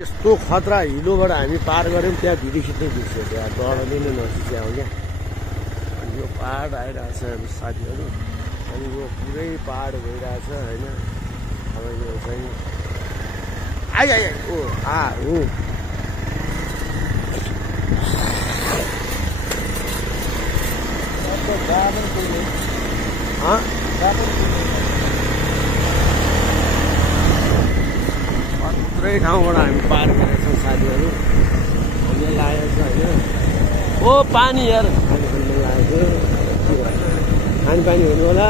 यस्तो खतरा हिलोबाट हामी पार गऱ्यौँ त्यहाँ भिडियो खिच्ने बिर्स्यो त्यहाँ डरले नै नसिच्याउ क्या। अनि यो पहाड आइरहेछ साथीहरू अनि यो पुरै पहाड भइरहेछ होइन। अब यो चाहिँ आइ ओ थुप्रै ठाउँबाट हामी पार गरेका छौँ साथीहरू। हामीलाई लागेको छ होइन। ओ पानी यार पानी खेल्नु लागेको पानी हुनु होला।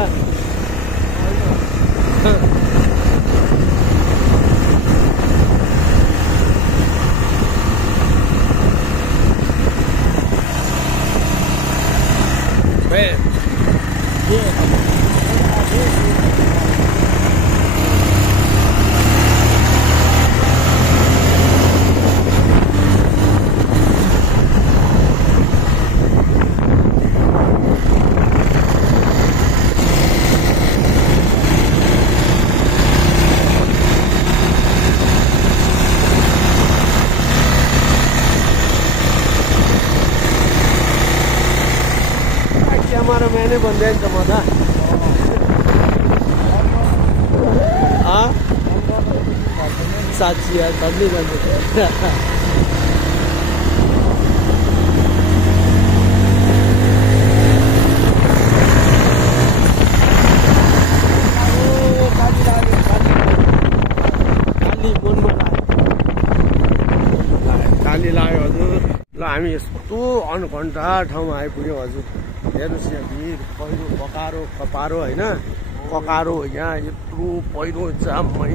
हमारा मैंने बन जाए तो मजा साची यार तब नहीं बनते काली लाग्यो हजुर। ल हामी यस्तो अनघन्टा ठाउँमा आइपुग्यौँ हजुर। हेर्नुहोस् यहाँ भिड पहिरो ककारो कपारो होइन ककारो यहाँ यत्रो पहिरो जामै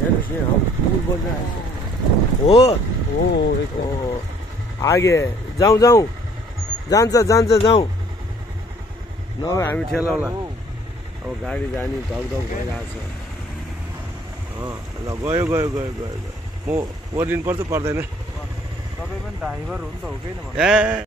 हेर्नुहोस् यहाँ पुल बनिरहेको हो आगे जाउँ जान्छ जाउँ नभए हामी ठेलाउला। अब गाडी जाने धगधग भइरहेको छ। ल गयो म ओर्लिनु पर्छ पर्दैन? तपाईँ पनि ड्राइभर हो नि त हो कि ए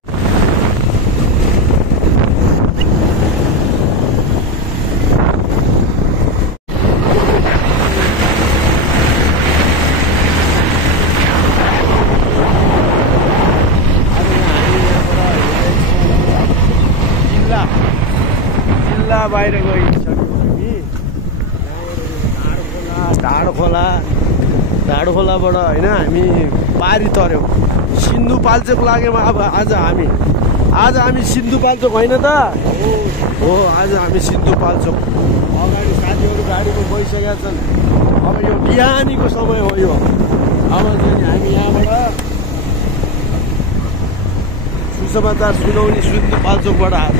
बाहिर गइसक्यौँ हामी। ढाड खोलाबाट होइन हामी पारी तर्यौँ सिन्धुपाल्चोक लाग्यौँ। अब आज हामी सिन्धुपाल्चोक होइन त हो आज हामी सिन्धुपाल्चोक। अगाडि साथीहरू गाडीमा गइसकेका छन्। अब यो बिहानीको समय हो यो। अब चाहिँ हामी यहाँबाट सुसमाचार सुनाउने सिन्धुपाल्चोकबाट आज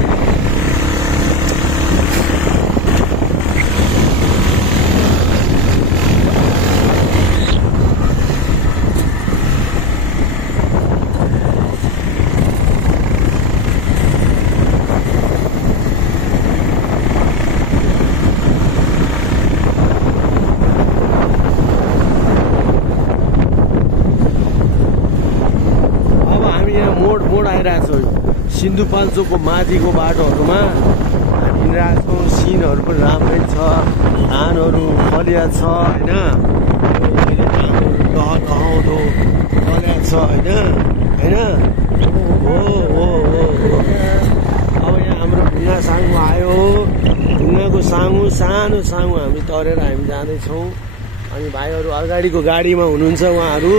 सिन्धुपाल्चोकको माथिको बाटोहरूमा हामी हिँडिरहेको छौँ। सिनहरू पनि राम्रै छ। धानहरू फलिया छ होइन। लहलहाउँदो फलिया छ होइन हो। अब यहाँ हाम्रो ढुङ्गा साङ्गो आयो। ढुङ्गाको सानो साङ्गो हामी तरेर हामी जाँदैछौँ। अनि भाइहरू अगाडिको गाडीमा हुनुहुन्छ उहाँहरू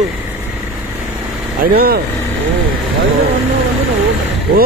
होइन। हो